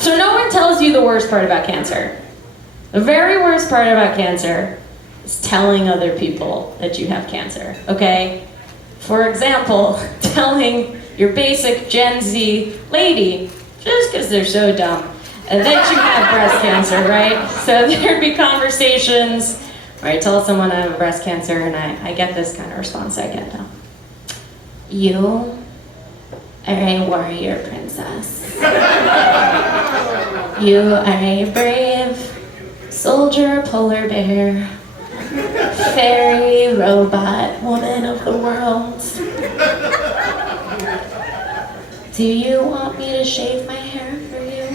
So no one tells you the worst part about cancer. The very worst part about cancer is telling other people that you have cancer, okay? For example, telling your basic Gen Z lady, just because they're so dumb, that you have breast cancer, right? So there'd be conversations where I tell someone I have breast cancer and I get this kind of response I get now. You are a warrior princess. You are a brave soldier polar bear, fairy robot woman of the world. Do you want me to shave my hair for you?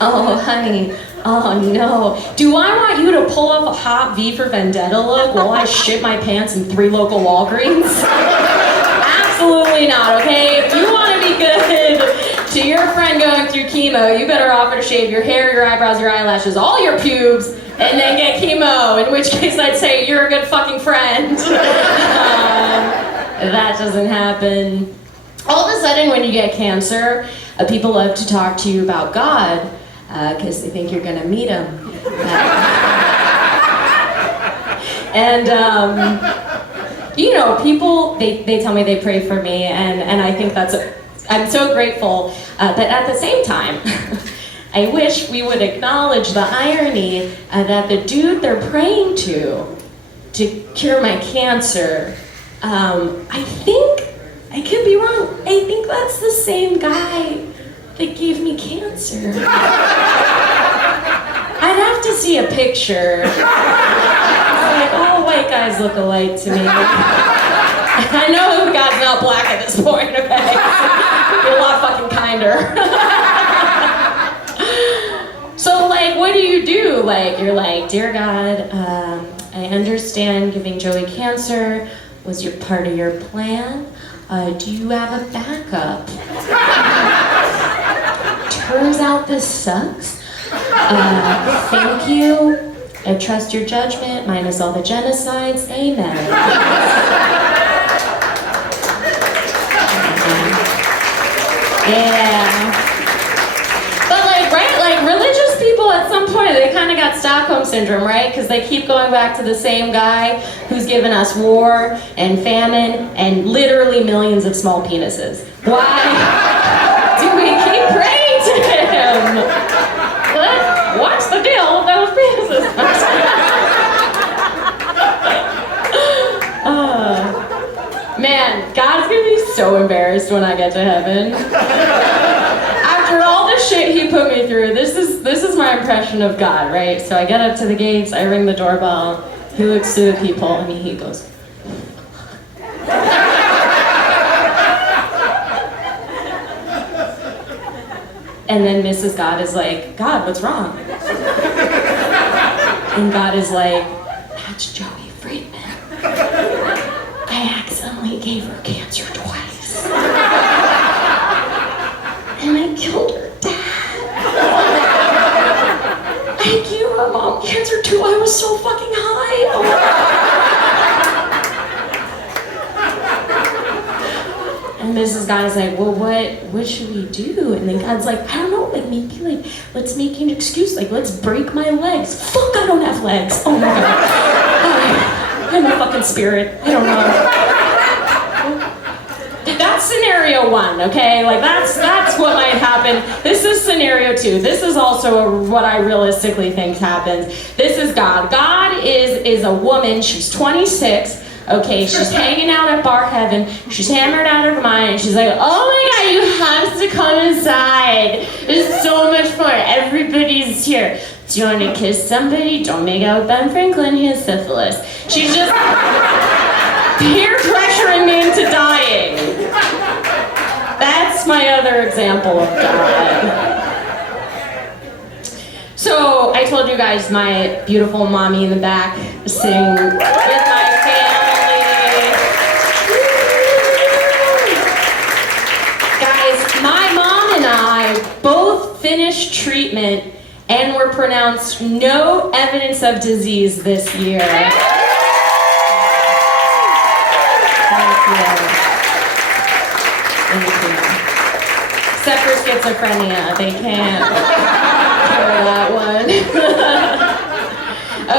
Oh, honey. Oh, no. Do I want you to pull up a hot V for Vendetta look while I shit my pants in 3 local Walgreens? Absolutely not, okay? If you want to be good to your friend going through chemo, you better offer to shave your hair, your eyebrows, your eyelashes, all your pubes, and then get chemo, in which case I'd say you're a good fucking friend. That doesn't happen. All of a sudden, when you get cancer, people love to talk to you about God, because they think you're going to meet him. And, you know, people, they tell me they pray for me, and I think I'm so grateful. But at the same time, I wish we would acknowledge the irony that the dude they're praying to cure my cancer, I think, I could be wrong, I think that's the same guy that gave me cancer. I'd have to see a picture. Like, all white guys look alike to me. I know God's not black at this point, okay? You're a lot fucking kinder. So, like, what do? Like, you're like, dear God, I understand giving Joey cancer was part of your plan. Do you have a backup? Turns out this sucks. Thank you. I trust your judgment, minus all the genocides. Amen. Yeah. But right, religious people at some point, they kind of got Stockholm syndrome, right? Because they keep going back to the same guy who's given us war and famine and literally millions of small penises. Why do we keep praying to him? What's the deal with those penises? Man, God's gonna be so embarrassed when I get to heaven. After all the shit he put me through, this is my impression of God, right? So I get up to the gates, I ring the doorbell, he looks to the people, and he goes, and then Mrs. God is like, God, what's wrong? And God is like, that's Joey Friedman. I accidentally gave her cancer twice. And I killed her dad. I gave her mom cancer too. I was so fucking high. Oh my God. And Mrs. God is like, well, what should we do? And then God's like, I don't know, maybe let's make an excuse, let's break my legs. Fuck, I don't have legs. Oh my God. I'm a fucking spirit. I don't know. That's scenario 1, okay? That's what might happen. This is scenario 2. This is also what I realistically think happens. This is God. God is a woman. She's 26. Okay, she's hanging out at bar heaven. She's hammered out of her mind. And she's like, oh my God, you have to come inside. It's so much fun. Everybody's here. Do you want to kiss somebody? Don't make out with Ben Franklin. He has syphilis. She's just peer pressuring me into dying. That's my other example of God. So I told you guys my beautiful mommy in the back sitting with my family. Guys, my mom and I both finished treatment and were pronounced no evidence of disease this year. Thank you. Except for schizophrenia, they can't carry that one.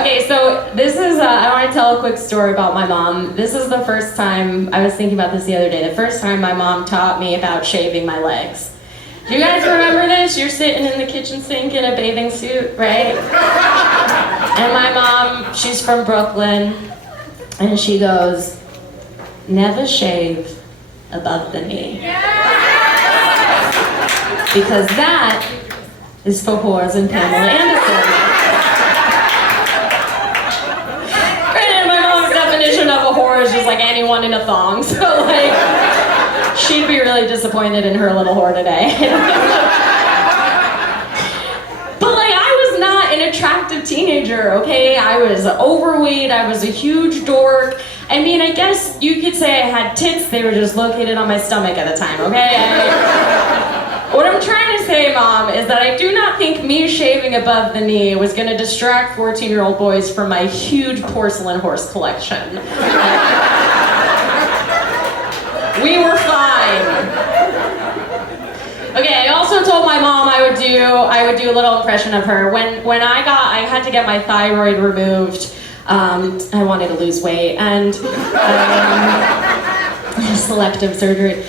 Okay, so this is, I want to tell a quick story about my mom. This is the first time, I was thinking about this the other day, the first time my mom taught me about shaving my legs. Do you guys remember this? You're sitting in the kitchen sink in a bathing suit, right? And my mom, she's from Brooklyn, and she goes, never shave above the knee. Because that is for whores and Pamela Anderson. Granted, my mom's definition of a whore is just like anyone in a thong, so like, she'd be really disappointed in her little whore today. But like, I was not an attractive teenager, okay? I was overweight, I was a huge dork. I mean, I guess you could say I had tits, they were just located on my stomach at the time, okay? What I'm trying to say, Mom, is that I do not think me shaving above the knee was going to distract 14-year-old boys from my huge porcelain horse collection. We were fine. Okay, I also told my mom I would do a little impression of her. When I had to get my thyroid removed, I wanted to lose weight, and selective surgery.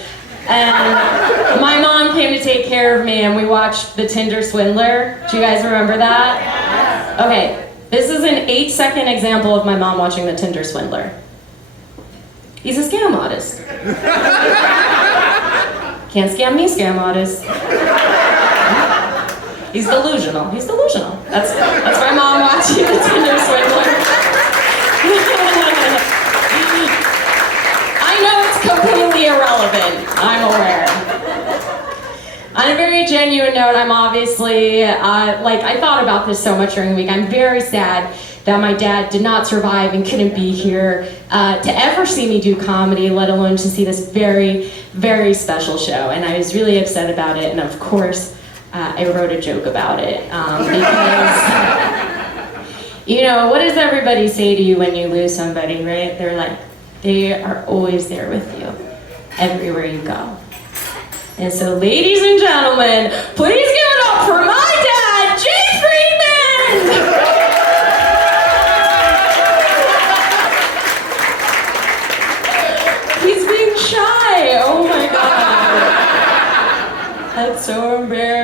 And my mom came to take care of me, and we watched The Tinder Swindler. Do you guys remember that? Okay, this is an 8-second example of my mom watching The Tinder Swindler. He's a scam artist. Can't scam me, scam artist. He's delusional. He's delusional. That's my mom watching The Tinder Swindler. I know it's completely irrelevant. I'm aware. On a very genuine note, I'm obviously, I thought about this so much during the week. I'm very sad that my dad did not survive and couldn't be here to ever see me do comedy, let alone to see this very, very special show. And I was really upset about it, and of course, I wrote a joke about it. Because, you know, what does everybody say to you when you lose somebody, right? They're like, they are always there with you, everywhere you go. And so, ladies and gentlemen, please give it up for my dad, Jay Friedman! He's being shy, oh my God. That's so embarrassing.